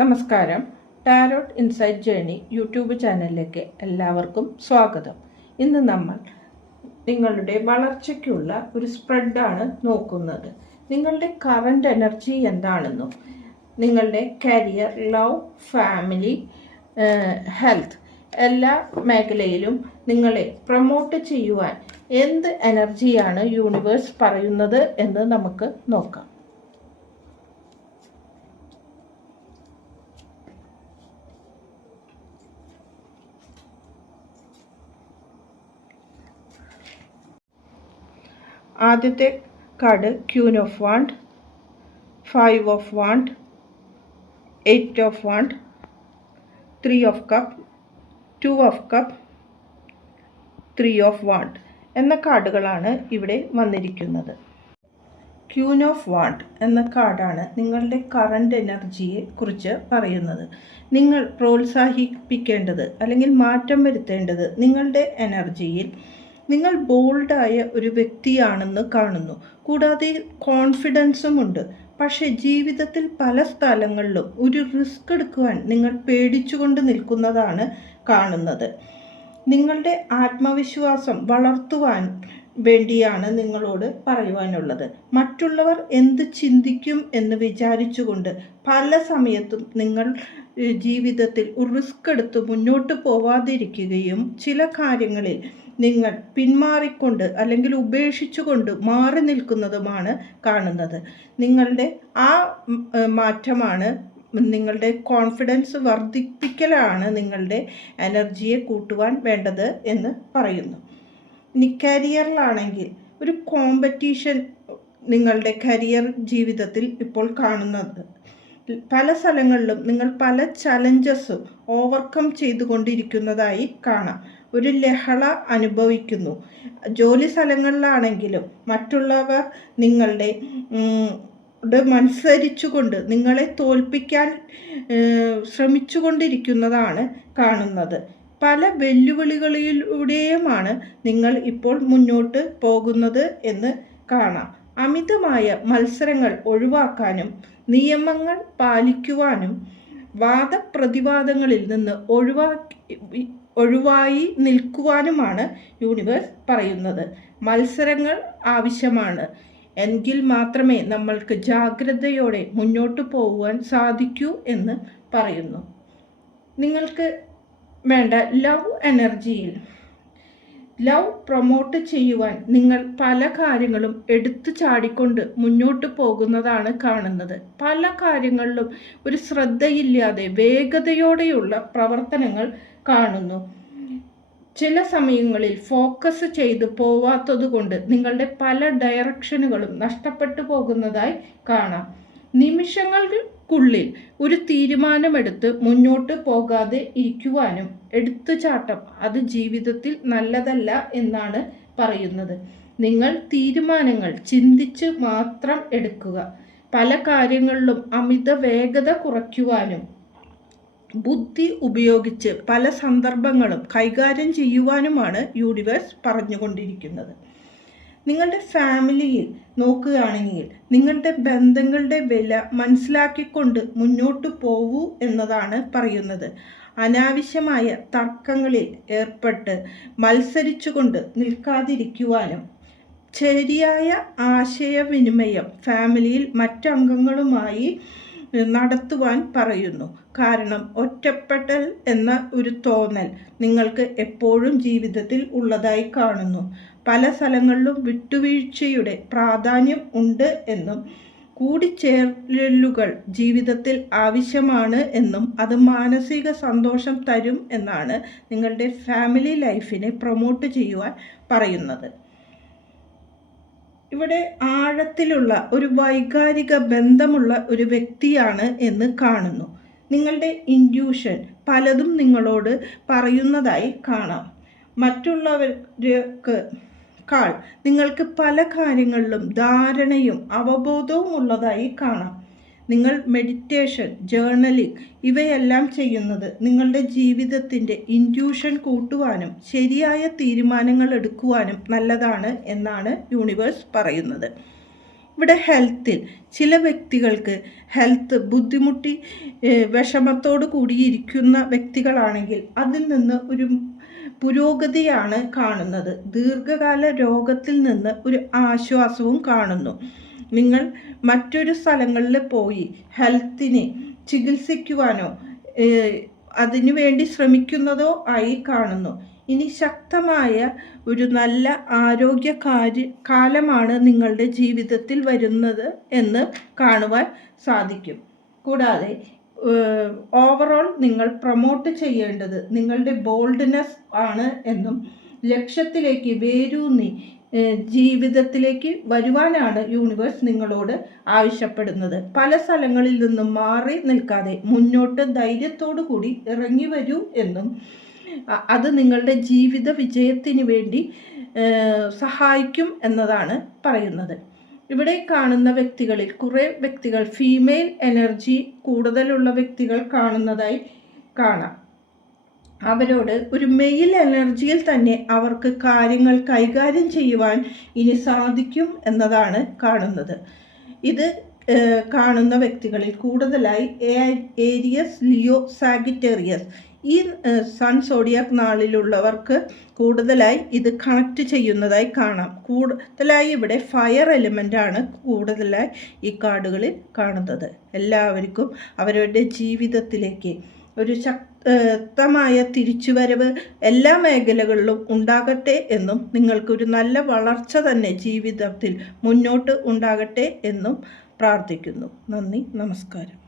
നമസ്കാരം. Tarot insight journey YouTube ചാനലിലേക്ക് എല്ലാവർക്കും സ്വാഗതം. ഇന്ന് നമ്മൾ നിങ്ങളുടെ വളർച്ചയ്ക്കുള്ള ഒരു സ്പ്രെഡാണ് നോക്കുന്നത്. നിങ്ങളുടെ കറണ്ട് എനർജി എന്താണെന്നും നിങ്ങളുടെ കരിയർ ലവ് ഫാമിലി ഹെൽത്ത് എല്ലാ മേഖലയിലും നിങ്ങളെ പ്രൊമോട്ട് ചെയ്യുവാൻ എന്ത് എനർജിയാണ് യൂണിവേഴ്സ് പറയുന്നത് എന്ന് നമുക്ക് നോക്കാം. ആദ്യത്തെ card queen of wand five of wand eight of wand three of cup two of cup three of wand എന്ന കാർഡുകളാണ് ഇവിടെ വന്നിരിക്കുന്നത്. ക്യൂൻ ഓഫ് വാണ്ട് എന്ന കാർഡാണ് നിങ്ങളുടെ കറണ്ട് എനർജിയെ കുറിച്ച് പറയുന്നത്. നിങ്ങൾ പ്രോത്സാഹിപ്പിക്കേണ്ടത് അല്ലെങ്കിൽ മാറ്റം വരുത്തേണ്ടത് നിങ്ങളുടെ എനർജിയിൽ നിങ്ങൾ ബോൾഡായ ഒരു വ്യക്തിയാണെന്ന് കാണുന്നു. കൂടാതെ കോൺഫിഡൻസും ഉണ്ട്. പക്ഷേ ജീവിതത്തിൽ പല സ്ഥലങ്ങളിലും ഒരു റിസ്ക് എടുക്കുവാൻ നിങ്ങൾ പേടിച്ചുകൊണ്ട് നിൽക്കുന്നതാണ് കാണുന്നത്. നിങ്ങളുടെ ആത്മവിശ്വാസം വളർത്തുവാൻ വേണ്ടിയാണ് നിങ്ങളോട് പറയുവാനുള്ളത്. മറ്റുള്ളവർ എന്ത് ചിന്തിക്കും എന്ന് വിചാരിച്ചുകൊണ്ട് പല സമയത്തും നിങ്ങൾ ജീവിതത്തിൽ റിസ്ക് എടുത്ത് മുന്നോട്ട് പോവാതിരിക്കുകയും ചില കാര്യങ്ങളിൽ നിങ്ങൾ പിന്മാറിക്കൊണ്ട് അല്ലെങ്കിൽ ഉപേക്ഷിച്ചുകൊണ്ട് മാറി നിൽക്കുന്നതുമാണ് കാണുന്നത്. നിങ്ങളുടെ ആ മാറ്റമാണ് നിങ്ങളുടെ കോൺഫിഡൻസ് വർദ്ധിപ്പിക്കലാണ് നിങ്ങളുടെ എനർജിയെ കൂട്ടുവാൻ വേണ്ടത് എന്ന് പറയുന്നു. ഇനി കരിയറിലാണെങ്കിൽ ഒരു കോമ്പറ്റീഷൻ നിങ്ങളുടെ കരിയർ ജീവിതത്തിൽ ഇപ്പോൾ കാണുന്നത്. പല സ്ഥലങ്ങളിലും നിങ്ങൾ പല ചലഞ്ചസും ഓവർകം ചെയ്തുകൊണ്ടിരിക്കുന്നതായി കാണാം. ഒരു ലഹള അനുഭവിക്കുന്നു. ജോലി സ്ഥലങ്ങളിലാണെങ്കിലും മറ്റുള്ളവർ നിങ്ങളുടെ മത്സരിച്ചുകൊണ്ട് നിങ്ങളെ തോൽപ്പിക്കാൻ ശ്രമിച്ചുകൊണ്ടിരിക്കുന്നതാണ് കാണുന്നത്. പല വെല്ലുവിളികളിലൂടെയുമാണ് നിങ്ങൾ ഇപ്പോൾ മുന്നോട്ട് പോകുന്നത് എന്ന് കാണാം. അമിതമായ മത്സരങ്ങൾ ഒഴിവാക്കാനും നിയമങ്ങൾ പാലിക്കുവാനും വാദപ്രതിവാദങ്ങളിൽ നിന്ന് ഒഴിവാക്കി ഒഴിവായി നിൽക്കുവാനുമാണ് യൂണിവേഴ്സ് പറയുന്നത്. മത്സരങ്ങൾ ആവശ്യമാണ്. എങ്കിൽ മാത്രമേ നമ്മൾക്ക് ജാഗ്രതയോടെ മുന്നോട്ട് പോകുവാൻ സാധിക്കൂ എന്ന് പറയുന്നു. നിങ്ങൾക്ക് വേണ്ട ലവ് എനർജിയിൽ. ലവ് പ്രൊമോട്ട് ചെയ്യുവാൻ നിങ്ങൾ പല കാര്യങ്ങളും എടുത്തു ചാടിക്കൊണ്ട് മുന്നോട്ട് പോകുന്നതാണ് കാണുന്നത്. പല കാര്യങ്ങളിലും ഒരു ശ്രദ്ധയില്ലാതെ വേഗതയോടെയുള്ള പ്രവർത്തനങ്ങൾ കാണുന്നു. ചില സമയങ്ങളിൽ ഫോക്കസ് ചെയ്ത് പോവാത്തത് കൊണ്ട് നിങ്ങളുടെ പല ഡയറക്ഷനുകളും നഷ്ടപ്പെട്ടു പോകുന്നതായി കാണാം. നിമിഷങ്ങൾക്കുള്ളിൽ ഒരു തീരുമാനമെടുത്ത് മുന്നോട്ട് പോകാതെ ഇരിക്കുവാനും എടുത്തുചാട്ടം അത് ജീവിതത്തിൽ നല്ലതല്ല എന്നാണ് പറയുന്നത്. നിങ്ങൾ തീരുമാനങ്ങൾ ചിന്തിച്ച് മാത്രം എടുക്കുക. പല കാര്യങ്ങളിലും അമിത വേഗത കുറയ്ക്കുവാനും ബുദ്ധി ഉപയോഗിച്ച് പല സന്ദർഭങ്ങളും കൈകാര്യം ചെയ്യുവാനുമാണ് യൂണിവേഴ്സ് പറഞ്ഞുകൊണ്ടിരിക്കുന്നത്. നിങ്ങളുടെ ഫാമിലിയിൽ നോക്കുകയാണെങ്കിൽ നിങ്ങളുടെ ബന്ധങ്ങളുടെ വില മനസ്സിലാക്കിക്കൊണ്ട് മുന്നോട്ട് പോവൂ എന്നതാണ് പറയുന്നത്. അനാവശ്യമായ തർക്കങ്ങളിൽ ഏർപ്പെട്ട് മത്സരിച്ചുകൊണ്ട് നിൽക്കാതിരിക്കുവാനും ശരിയായ ആശയവിനിമയം ഫാമിലിയിൽ മറ്റംഗങ്ങളുമായി നടത്തുവാൻ പറയുന്നു. കാരണം ഒറ്റപ്പെട്ടൽ എന്ന ഒരു തോന്നൽ നിങ്ങൾക്ക് എപ്പോഴും ജീവിതത്തിൽ ഉള്ളതായി കാണുന്നു. പല സ്ഥലങ്ങളിലും വിട്ടുവീഴ്ചയുടെ പ്രാധാന്യം ഉണ്ട് എന്നും കൂടിച്ചേരലുകൾ ജീവിതത്തിൽ ആവശ്യമാണ് എന്നും അത് മാനസിക സന്തോഷം തരും എന്നാണ് നിങ്ങളുടെ ഫാമിലി ലൈഫിനെ പ്രൊമോട്ട് ചെയ്യുവാൻ പറയുന്നത്. ഇവിടെ ആഴത്തിലുള്ള ഒരു വൈകാരിക ബന്ധമുള്ള ഒരു വ്യക്തിയാണ് എന്ന് കാണുന്നു. നിങ്ങളുടെ ഇൻഡ്യൂഷൻ പലതും നിങ്ങളോട് പറയുന്നതായി കാണാം. മറ്റുള്ളവർക്ക് കാൾ നിങ്ങൾക്ക് പല കാര്യങ്ങളിലും ധാരണയും അവബോധവും ഉള്ളതായി കാണാം. നിങ്ങൾ മെഡിറ്റേഷൻ ജേർണലിംഗ് ഇവയെല്ലാം ചെയ്യുന്നത് നിങ്ങളുടെ ജീവിതത്തിന്റെ ഇൻഡ്യൂഷൻ കൂട്ടുവാനും ശരിയായ തീരുമാനങ്ങൾ എടുക്കുവാനും നല്ലതാണ് എന്നാണ് യൂണിവേഴ്സ് പറയുന്നത്. ഇവിടെ ഹെൽത്തിൽ ചില വ്യക്തികൾക്ക് ഹെൽത്ത് ബുദ്ധിമുട്ടി വിഷമത്തോട് കൂടിയിരിക്കുന്ന വ്യക്തികളാണെങ്കിൽ അതിൽ നിന്ന് ഒരു പുരോഗതിയാണ് കാണുന്നത്. ദീർഘകാല രോഗത്തിൽ നിന്ന് ഒരു ആശ്വാസവും കാണുന്നു. നിങ്ങൾ മറ്റൊരു സ്ഥലങ്ങളിൽ പോയി ഹെൽത്തിനെ ചികിത്സിക്കുവാനോ അതിനു വേണ്ടി ശ്രമിക്കുന്നതോ ആയി കാണുന്നു. ഇനി ശക്തമായ ഒരു നല്ല ആരോഗ്യ കാര്യ കാലമാണ് നിങ്ങളുടെ ജീവിതത്തിൽ വരുന്നത് എന്ന് കാണുവാൻ സാധിക്കും. കൂടാതെ ഓവറോൾ നിങ്ങൾ പ്രൊമോട്ട് ചെയ്യേണ്ടത് നിങ്ങളുടെ ബോൾഡ്നെസ് ആണ് എന്നും ലക്ഷ്യത്തിലേക്ക് വേരൂന്നി ജീവിതത്തിലേക്ക് വരുവാനാണ് യൂണിവേഴ്സ് നിങ്ങളോട് ആവശ്യപ്പെടുന്നത്. പല സ്ഥലങ്ങളിൽ നിന്നും മാറി നിൽക്കാതെ മുന്നോട്ട് ധൈര്യത്തോടു കൂടി ഇറങ്ങി വരൂ എന്നും അത് നിങ്ങളുടെ ജീവിത വിജയത്തിന് വേണ്ടി സഹായിക്കും എന്നതാണ് പറയുന്നത്. ഇവിടെ കാണുന്ന വ്യക്തികളിൽ കുറേ വ്യക്തികൾ ഫീമെയിൽ എനർജി കൂടുതലുള്ള വ്യക്തികൾ കാണുന്നതായി കാണാം. അവരോട് ഒരു മെയിൽ എനർജിയിൽ തന്നെ അവർക്ക് കാര്യങ്ങൾ കൈകാര്യം ചെയ്യുവാൻ ഇനി സാധിക്കും എന്നതാണ് കാണുന്നത്. ഇത് കാണുന്ന വ്യക്തികളിൽ കൂടുതലായി ഏരിയസ് ലിയോ സാഗിറ്റേറിയസ്. ഈ സൺ സോഡിയാക് നാളിലുള്ളവർക്ക് കൂടുതലായി ഇത് കണക്റ്റ് ചെയ്യുന്നതായി കാണാം. കൂടുതലായി ഇവിടെ ഫയർ എലിമെന്റ് ആണ് കൂടുതലായി ഈ കാർഡുകളിൽ കാണുന്നത്. എല്ലാവർക്കും അവരുടെ ജീവിതത്തിലേക്ക് ഒരു ശക്തമായ തിരിച്ചുവരവ് എല്ലാ മേഖലകളിലും ഉണ്ടാകട്ടെ എന്നും നിങ്ങൾക്കൊരു നല്ല വളർച്ച തന്നെ ജീവിതത്തിൽ മുന്നോട്ട് ഉണ്ടാകട്ടെ എന്നും പ്രാർത്ഥിക്കുന്നു. നന്ദി. നമസ്കാരം.